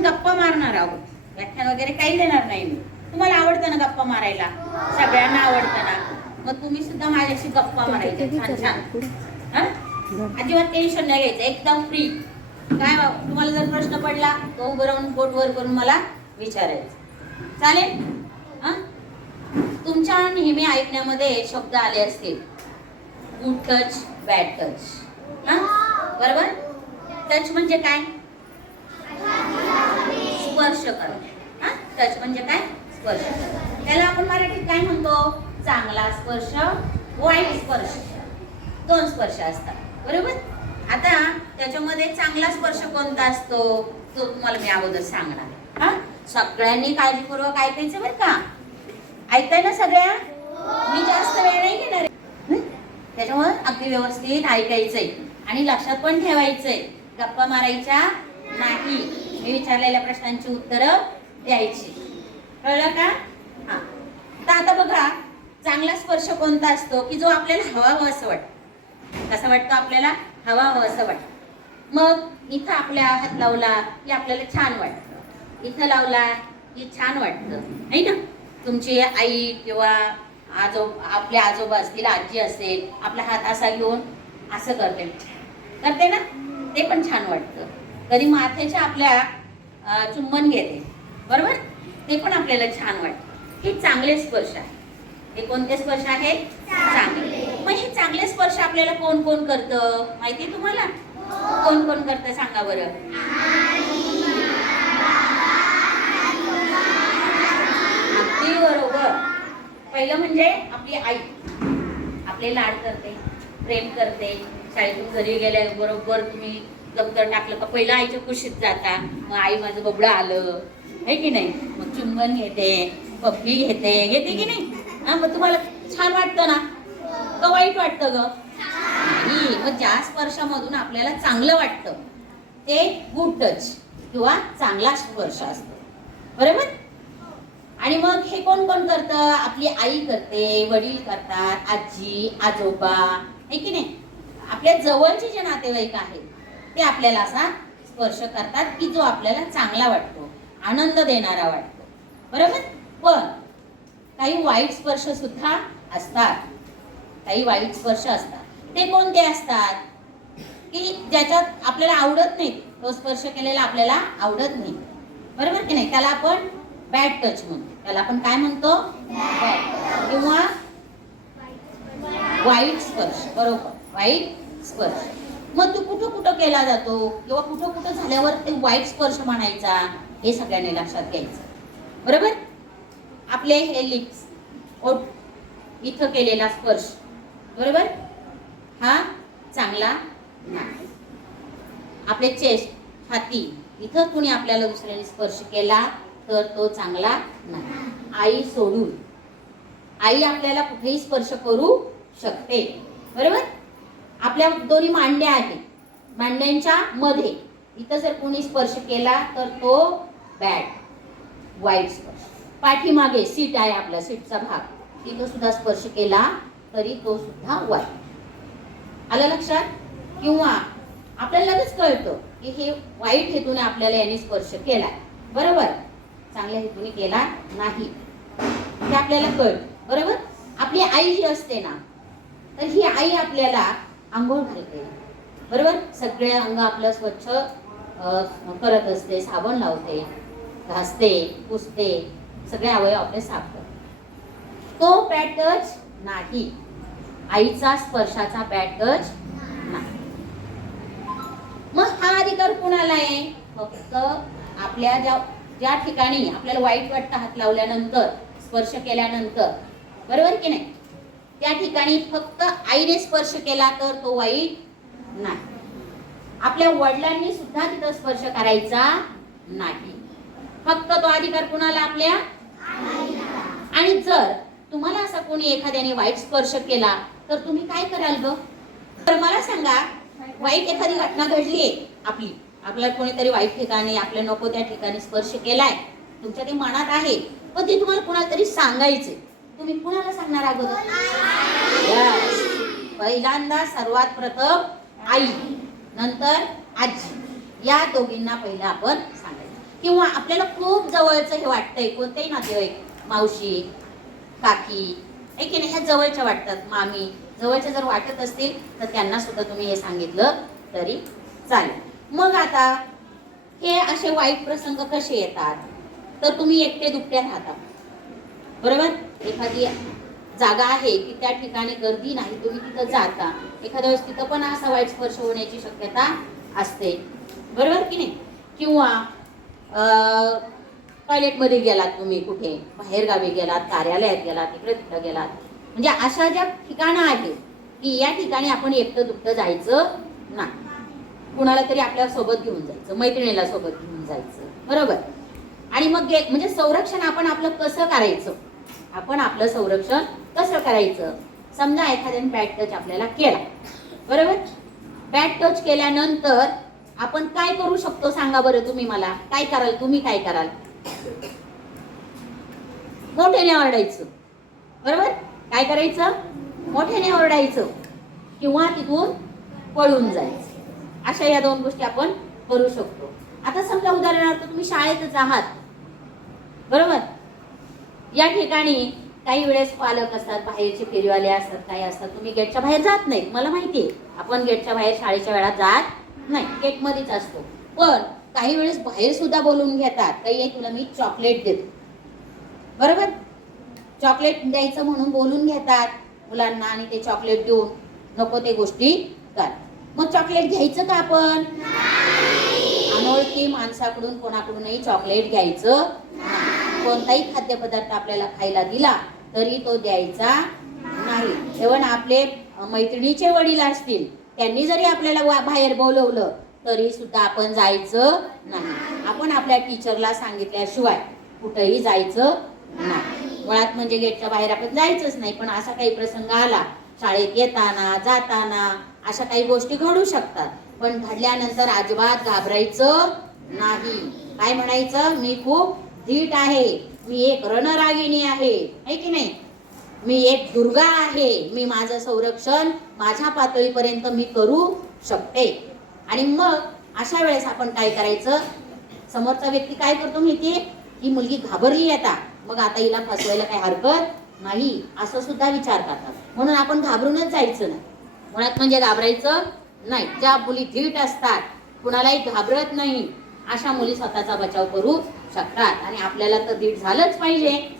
आपण गप्पा मारणार आहोत. व्याख्यान वगैरे काही देणार नाही मी. तुम्हाला आवडतं ना गप्पा मारायला? सगळ्यांना आवडतं ना? मग तुम्ही सुद्धा माझ्याशी गप्पा मारायच्या छान छान. हा? अजिबात टेन्शन नाही घ्यायचं. एकदम फ्री काय तुम्हाला जर प्रश्न पडला तो उभं राहून बोट वर करून मला विचारायचं. चालेल? हा? तुमच्या नेहमी ऐकण्यामध्ये शब्द आले असतील. गुड टच बॅड टच बरोबर? टच म्हणजे काय? स्पर्श करणे. हा? टच म्हणजे काय? स्पर्श. त्याला आपण मराठीत काय म्हणतो? चांगला स्पर्श वाईट स्पर्श. दोन स्पर्श असतात. बरोबर? आता त्याच्यामध्ये चांगला स्पर्श कोणता असतो? तो तुम्हाला मी अगोदर सांगणार हा? सगळ्यांनी काळजीपूर्वक ऐकायचं बरं का? ऐकताय ना सगळ्या? मी जास्त वेळ नाही घेणार आहे. त्याच्यामुळे अगदी व्यवस्थित ऐकायचंय. आणि लक्षात पण ठेवायचंय. गप्पा मारायच्या नाही. मी विचारलेल्या प्रश्नांची उत्तरं द्यायची. कळलं का? हा. तर आता बघा चांगला स्पर्श कोणता असतो की जो आपल्याला हवा हवा असं वाटतं? कसा वाटतो आपल्याला? हवा हवा असं वाटतं. मग इथं आपल्या हात लावला की आपल्याला छान वाटतं. इथं लावला की छान वाटतं. है ना? तुमची आई किंवा आजो आपले आजोबा असतील आजी असेल आपला हात असा घेऊन असं करते. करते ना? ते पण छान वाटतं. कधी माथ्याच्या आपल्या चुंबन घेते. बरोबर? ते पण आपल्याला छान वाटते. हे चांगले स्पर्श आहे. हे कोणते स्पर्श आहेत चांगले. मग हे चांगले स्पर्श आपल्याला कोण कोण करतं? माहिती आहे तुम्हाला? कोण कोण करतं सांगा बरं. अगदी बरोबर. पहिलं म्हणजे आपली आई. आपले लाड करते प्रेम करते. शाळेतून घरी गेल्या बरोबर तुम्ही दप्तर टाकलं का पहिलं आईच्या कुशीत जाता. मग आई माझं बबडं आलं. आहे की नाही? मग चुंबन घेते पप्पी घेते. घेते की नाही? हा मग तुम्हाला छान वाटतं ना? का वाईट वाटतं ग? नाही मग ज्या स्पर्शामधून आपल्याला चांगलं वाटतं ते गुड टच किंवा चांगला स्पर्श असतो. बरोबर? आणि मग हे कोण कोण करतं? आपली आई करते वडील करतात आजी आजोबा. है की नाही? आपल्या जवळचे जे नातेवाईक आहेत ते आपल्याला असा स्पर्श करतात की जो आपल्याला चांगला वाटतो आनंद देणारा वाटतो. बरोबर? पण काही वाईट स्पर्श सुद्धा असतात. काही वाईट स्पर्श असतात. ते कोणते असतात? की ज्याच्यात आपल्याला आवडत नाही तो स्पर्श केलेला आपल्याला आवडत नाही. बरोबर की नाही? त्याला आपण बॅड टच म्हणतो. त्याला आपण काय म्हणतो? बॅड किंवा वाईट स्पर्श. बरोबर. वाईट स्पर्श. मग तू कुठं कुठं केला जातो? किंवा कुठं कुठं झाल्यावर ते वाईट स्पर्श म्हणायचा? हे सगळ्यांनी लक्षात घ्यायचं. बरोबर? आपले हे लिप्स ओठ इथं केलेला स्पर्श. बरोबर? हा चांगला नाही. आपले चेस्ट छाती इथं कुणी आपल्याला दुसऱ्याने स्पर्श केला तर तो चांगला नाही. आई सोडून. आई आपल्याला कुठेही स्पर्श करू शकते. बरोबर? आपल्या दोन्ही मांड्या आहेत. मांड्यांच्या मध्ये. इथं जर कोणी स्पर्श केला तर तो बॅड वाईट स्पर्श. पाठीमागे सीट आहे आपला सीटचा भाग. तिथं सुद्धा स्पर्श केला तरी तो सुद्धा वाईट आलं लक्षात? किंवा आपल्याला लगेच कळतं की हे वाईट हेतूने आपल्याला याने स्पर्श केला बरोबर? चांगल्या हेतूने केला नाही. हे आपल्याला कळतं. बरोबर? आपली आई जी असते ना तर ही आई आपल्याला आंघोळ घालते. बरोबर? सगळे अंग आपलं स्वच्छ करत असते साबण लावते घासते पुसते सगळे अवयव आपले साफ करते. तो बॅड टच नाही. आईचा स्पर्शाचा बॅड टच नाही. मग हा अधिकार कुणाला आहे? फक्त आपल्या ज्या ज्या ठिकाणी आपल्याला वाईट वाटतं हात लावल्यानंतर स्पर्श केल्यानंतर. बरोबर की नाही? त्या ठिकाणी फक्त आईने स्पर्श केला तर तो वाईट नाही. आपल्या वडिलांनी सुद्धा तिथं स्पर्श करायचा नाही. फक्त तो अधिकार कुणाला? आपल्या आणि जर तुम्हाला असा कोणी एखाद्याने वाईट स्पर्श केला तर तुम्ही काय कराल ग? तर मला सांगा वाईट एखादी घटना घडलीये आपली आपल्याला कोणीतरी वाईट ठिकाणी आपल्या नको त्या ठिकाणी स्पर्श केलाय तुमच्या ते मनात आहे पण ते तुम्हाला कोणाला तरी सांगायचे तुम्ही कुणाला सांगणार अगोदर? पहिल्यांदा सर्वात प्रथम आई नंतर आजी. या दोघींना पहिलं आपण सांगायचं. किंवा आपल्याला खूप जवळचं हे वाटतंय कोणतेही नातेवाईक मावशी काकी आहे की नाही? ह्या जवळच्या वाटतात. मामी जवळच्या जर वाटत असतील तर त्यांना सुद्धा तुम्ही हे सांगितलं तरी चालेल. मग आता हे असे वाईट प्रसंग कसे येतात? तर तुम्ही एकटे दुकटे राहता. बरोबर? एखादी जागा आहे की त्या ठिकाणी गर्दी नाही तुम्ही तिथं जाता. एखाद्या वेळेस तिथं पण असा वाईट स्पर्श होण्याची शक्यता असते. बरोबर की नाही? किंवा टॉयलेटमध्ये गेलात तुम्ही कुठे बाहेरगावी गेलात कार्यालयात गेलात इकडे तिकडे गेलात. म्हणजे अशा ज्या ठिकाणं आहेत की या ठिकाणी आपण एकटं दुकटं जायचं नाही. कुणाला तरी आपल्यासोबत घेऊन जायचं मैत्रिणीला सोबत घेऊन जायचं. बरोबर? आणि मग म्हणजे संरक्षण आपण आपलं कसं करायचं? आपण आपलं संरक्षण कसं करायचं? समजा एखाद्याने बॅट टच आपल्याला केला. बरोबर? बॅट टच केल्यानंतर आपण काय करू शकतो? सांगा बरं तुम्ही मला. काय कराल? तुम्ही काय कराल? मोठ्याने ओरडायचं. बरोबर? काय करायचं? मोठ्याने ओरडायचं. किंवा तिथून पळून जायचं. अशा या दोन गोष्टी आपण करू शकतो. आता समजा उदाहरणार्थ तुम्ही शाळेतच आहात. बरोबर? या ठिकाणी काही वेळेस पालक असतात बाहेरचे फेरीवाले असतात काही असतात. तुम्ही गेटच्या बाहेर जात नाही. मला माहिती आहे आपण गेटच्या बाहेर शाळेच्या वेळात जात नाही. गेटमध्येच असतो. पण काही वेळेस बाहेर सुद्धा बोलून घेतात. काही तुला मी चॉकलेट देतो. बरोबर? चॉकलेट द्यायचं म्हणून बोलून घेतात मुलांना आणि ते चॉकलेट देऊन नको ते गोष्टी कर मग चॉकलेट घ्यायचं का आपण? अनोळखी माणसाकडून कोणाकडूनही चॉकलेट घ्यायचं. कोणताही खाद्यपदार्थ आपल्याला खायला दिला तरी तो द्यायचा नाही. इव्हन आपले मैत्रिणीचे वडील असतील त्यांनी जरी आपल्याला वा- बाहेर बोलवलं तरी सुद्धा आपण जायचं नाही. आपण आपल्या टीचरला सांगितल्याशिवाय कुठेही जायचं नाही. मुळात म्हणजे गेटच्या बाहेर आपण जायचंच नाही पण असा काही प्रसंग आला शाळेत येताना जाताना अशा काही गोष्टी घडू शकतात. पण घडल्यानंतर अजिबात घाबरायचं नाही. काय म्हणायचं? मी खूप धीट आहे मी एक रणरागिणी आहे है की नाही? मी एक दुर्गा आहे मी माझं संरक्षण माझ्या पातळीपर्यंत मी करू शकते. आणि मग अशा वेळेस आपण काय करायचं? समोरचा व्यक्ती काय करतो माहितीये? ही मुलगी घाबरली आता. मग आता हिला फसवायला काही हरकत नाही असं सुद्धा विचार करतात. म्हणून आपण घाबरूनच जायचं नाही. मुळात म्हणजे घाबरायचं नाही. ज्या मुली धीट असतात कुणालाही घाबरत नाही अशा मुली स्वतःचा बचाव करू शकतात आणि आपल्याला तर दीड झालंच पाहिजे.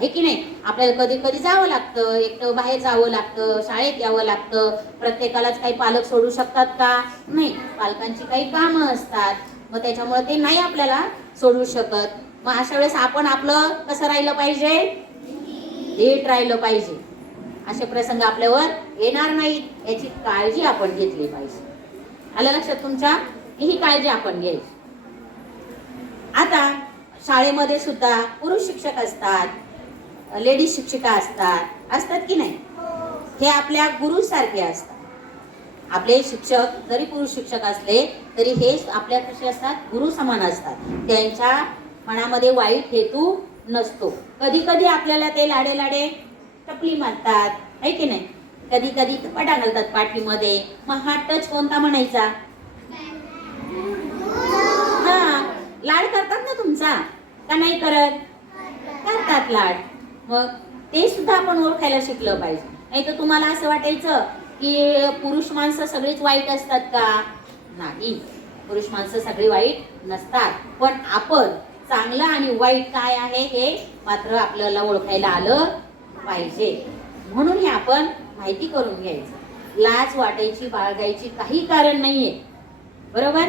हे की नाही? आपल्याला कधी कधी जावं लागतं. एकटं बाहेर जावं लागतं. शाळेत यावं लागतं. प्रत्येकालाच काही पालक सोडू शकतात का? नाही. पालकांची काही कामं असतात. मग त्याच्यामुळे ते नाही आपल्याला सोडू शकत. मग अशा वेळेस आपण आपलं कसं राहिलं पाहिजे? नीट राहिलं पाहिजे. असे प्रसंग आपल्यावर येणार नाहीत. याची काळजी आपण घेतली पाहिजे. आलं लक्षात तुमच्या? ही काळजी आपण घ्यायची. आता शाळेमध्ये सुद्धा पुरुष शिक्षक असतात लेडीज शिक्षिका असतात असतात की नाही? हे आपल्या गुरुसारखे असतात. आपले शिक्षक जरी पुरुष शिक्षक असले तरी हे आपल्या कसे असतात? गुरु समान असतात. त्यांच्या मनामध्ये वाईट हेतू नसतो. कधी कधी आपल्याला ते लाडे लाडे टपली मारतात आहे की नाही? कधी कधी पटा घालतात पाठीमध्ये. मग हा टच कोणता म्हणायचा? हा लाड करतात ना तुमचा. का नाही करत? करतात लाड. मग ते सुद्धा आपण ओळखायला शिकलं पाहिजे. नाही तर तुम्हाला असं वाटायचं की पुरुष माणसं सगळीच वाईट असतात का? नाही. पुरुष माणसं सगळी वाईट नसतात. पण आपण चांगलं आणि वाईट काय आहे हे मात्र आपल्याला ओळखायला आलं पाहिजे. म्हणून हे आपण माहिती करून घ्यायचं. लाज वाटायची बाळगायची काही कारण नाहीये. बरोबर?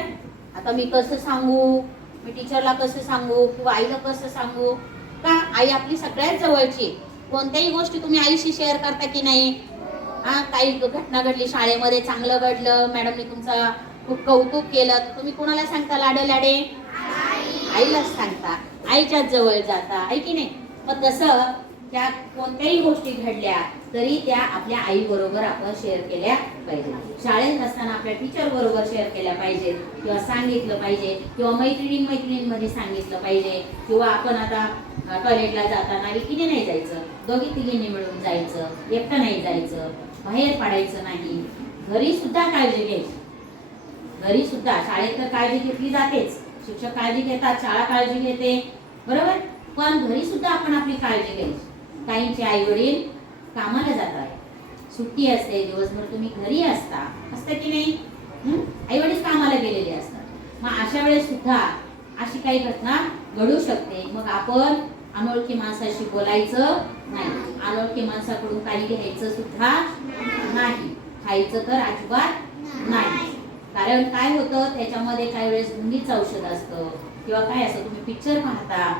आता मी कसं सांगू? मी टीचरला कसं सांगू? किंवा आईला कसं सांगू? का आई आपली सगळ्यात जवळची कोणत्याही गोष्टी तुम्ही आईशी शेअर करता की नाही? हा काही घटना घडली शाळेमध्ये चांगलं घडलं मॅडमने तुमचं खूप कौतुक केलं तर तुम्ही कोणाला सांगता लाडे लाडे? आईलाच सांगता. आईच्याच जवळ जाता. आहे की नाही? पण तसं त्या कोणत्याही गोष्टी घडल्या तरी त्या आपल्या आई बरोबर आपण शेअर केल्या पाहिजे शाळेत नसताना आपल्या टीचर बरोबर शेअर केल्या पाहिजेत किंवा सांगितलं पाहिजे किंवा मैत्रिणी मैत्रिणींमध्ये सांगितलं पाहिजे किंवा आपण आता टॉयलेटला जाताना विकीने नाही जायचं दोघी तिघींनी मिळून जायचं एकटं नाही जायचं बाहेर पडायचं नाही. घरी सुद्धा काळजी घ्यायची घरी सुद्धा शाळेत तर काळजी घेतली जातेच. शिक्षक काळजी घेतात शाळा काळजी घेते. बरोबर? पण घरी सुद्धा आपण आपली काळजी घ्यायची. काहींचे आई वडील कामाला जातात सुट्टी असते दिवसभर तुम्ही घरी असता. असतं की नाही? आई वडील कामाला गेलेले असतात. मग अशा वेळेस सुद्धा अशी काही घटना घडू शकते. मग आपण अनोळखी माणसाशी बोलायचं नाही. अनोळखी माणसाकडून काही घ्यायचं सुद्धा नाही. खायचं तर अजिबात नाही. कारण काय होतं? त्याच्यामध्ये काही वेळेस गुंगीचं औषध असतं. किंवा काय असतं? तुम्ही पिक्चर पाहता.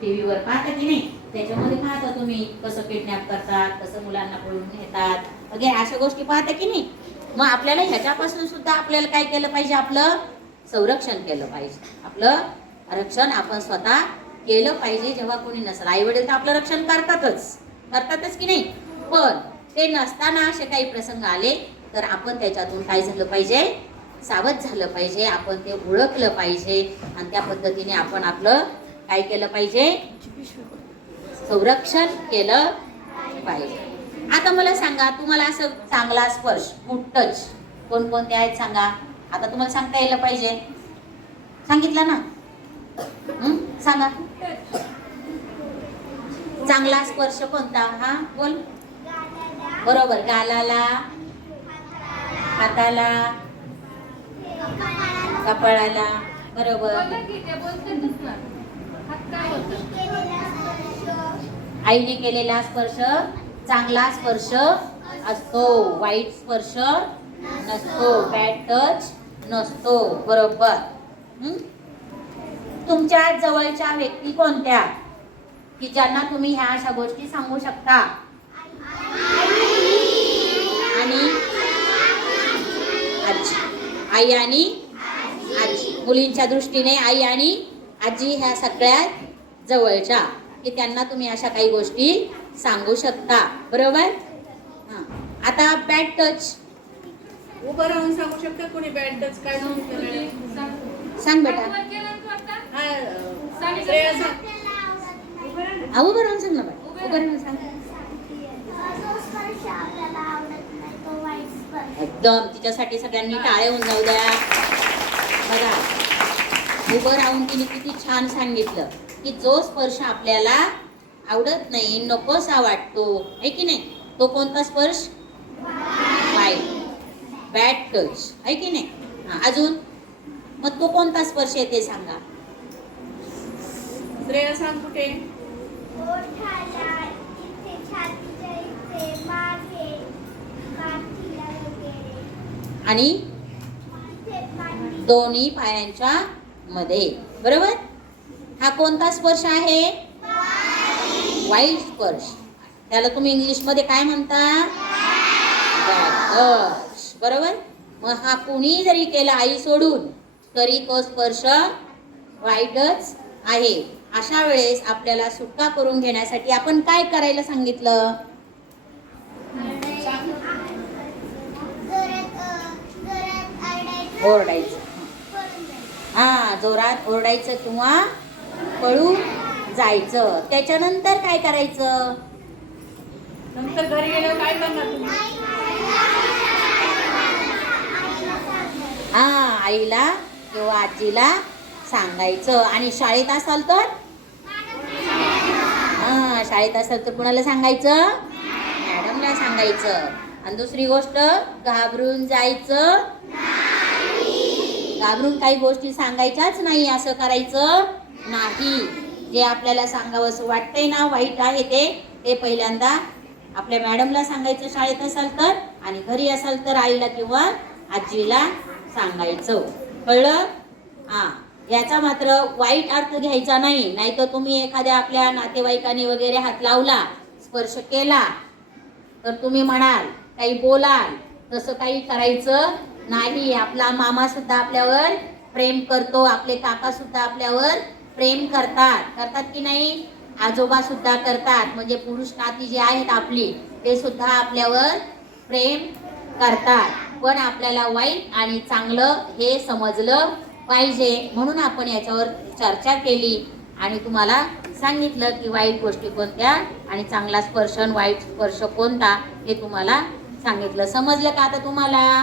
टीव्हीवर पाहता की नाही? त्याच्यामध्ये पाहता तुम्ही कसं किडनॅप करतात कसं मुलांना पळून घेतात. वगैरे अशा गोष्टी पाहता की नाही? मग आपल्याला ह्याच्यापासून सुद्धा आपल्याला काय केलं पाहिजे? आपलं संरक्षण केलं पाहिजे. आपलं रक्षण आपण स्वतः केलं पाहिजे जेव्हा कोणी नसलं. आई वडील तर आपलं रक्षण करतातच. करतातच की नाही? पण ते नसताना असे काही प्रसंग आले तर आपण त्याच्यातून काय झालं पाहिजे? सावध झालं पाहिजे. आपण ते ओळखलं पाहिजे. आणि त्या पद्धतीने आपण आपलं काय केलं पाहिजे? संरक्षण केलं पाहिजे. आता मला सांगा तुम्हाला असं चांगला स्पर्श गुड टच कोणकोणते आहेत सांगा? आता तुम्हाला सांगता यायला पाहिजे. सांगितलं ना? सांगा. चांगला स्पर्श कोणता? हा बोल. बरोबर गालाला. हाताला. कपाळाला. बरोबर. आईने केलेला स्पर्श चांगला स्पर्श असतो. वाईट स्पर्श नसतो. बॅड टच नसतो. बरोबर. तुमच्या जवळच्या व्यक्ती कोणत्या? की ज्यांना तुम्ही ह्या अशा गोष्टी सांगू शकता? आणि? आजी. आई आणि? आजी. मुलींच्या दृष्टीने आई आणि आजी ह्या सगळ्यात जवळच्या. की त्यांना तुम्ही अशा काही गोष्टी सांगू शकता. बरोबर? हां. आता बॅड टच उभं राहून सांगू शकता कोणी बॅड टच काय सांग बेटा. हा हा उभं राहून सांग ना बाई. उभं राहून सांग. एकदम. तिच्यासाठी सगळ्यांनी टाळे होऊन जाऊ द्या. बघा. उभं राहून तिने किती छान सांगितलं. की जो स्पर्श आपल्याला आवडत नाही नकोसा वाटतो. आहे की नाही? तो कोणता स्पर्श? वाईट बॅड टच आहे की नाही? हा, अजून? मग तो कोणता स्पर्श आहे ते सांगा. श्रेया सांग कुठे? आणि? दोन्ही पायांच्या मध्ये. बरोबर? हा कोणता स्पर्श आहे? वाईट स्पर्श. त्याला तुम्ही इंग्लिशमध्ये काय म्हणता? बरोबर? मग हा कुणी जरी केला आई सोडून तरी तो स्पर्श वाईटच आहे. अशा वेळेस आपल्याला सुटका करून घेण्यासाठी आपण काय करायला सांगितलं? ओरडायचं. हा जोरात ओरडायचं किंवा पळून जायचं. त्याच्यानंतर काय करायचं? नंतर घरी गेल्यावर काय करणार तुम्ही? हा आईला किंवा आजीला सांगायचं. आणि शाळेत असाल तर? हा शाळेत असाल तर कुणाला सांगायचं? मॅडमला सांगायचं. आणि दुसरी गोष्ट घाबरून जायचं घाबरून काही गोष्टी सांगायच्याच नाही असं करायचं. नाही. जे आपल्याला सांगावंसं वाटतंय ना वाईट आहे ते ते पहिल्यांदा आपल्या मॅडमला सांगायचं शाळेत असाल तर आणि घरी असाल तर आईला किंवा आजीला सांगायचं. कळलं? हा. याचा मात्र वाईट अर्थ घ्यायचा नाही. नाहीतर तुम्ही एखाद्या आपल्या नातेवाईकांनी वगैरे हात लावला स्पर्श केला तर तुम्ही म्हणाल काही बोलाल तसं काही करायचं नाही. आपला मामा सुद्धा आपल्यावर प्रेम करतो आपले काका सुद्धा आपल्यावर प्रेम करतात. करतात की नाही? आजोबा सुद्धा करतात. म्हणजे पुरुष नाती जे आहेत आपली ते सुद्धा आपल्यावर प्रेम करतात. पण आपल्याला वाईट आणि चांगलं हे समजलं पाहिजे. म्हणून आपण याच्यावर चर्चा केली आणि तुम्हाला सांगितलं की वाईट गोष्टी कोणत्या आणि चांगला स्पर्श वाईट स्पर्श कोणता हे तुम्हाला सांगितलं. समजलं का आता तुम्हाला?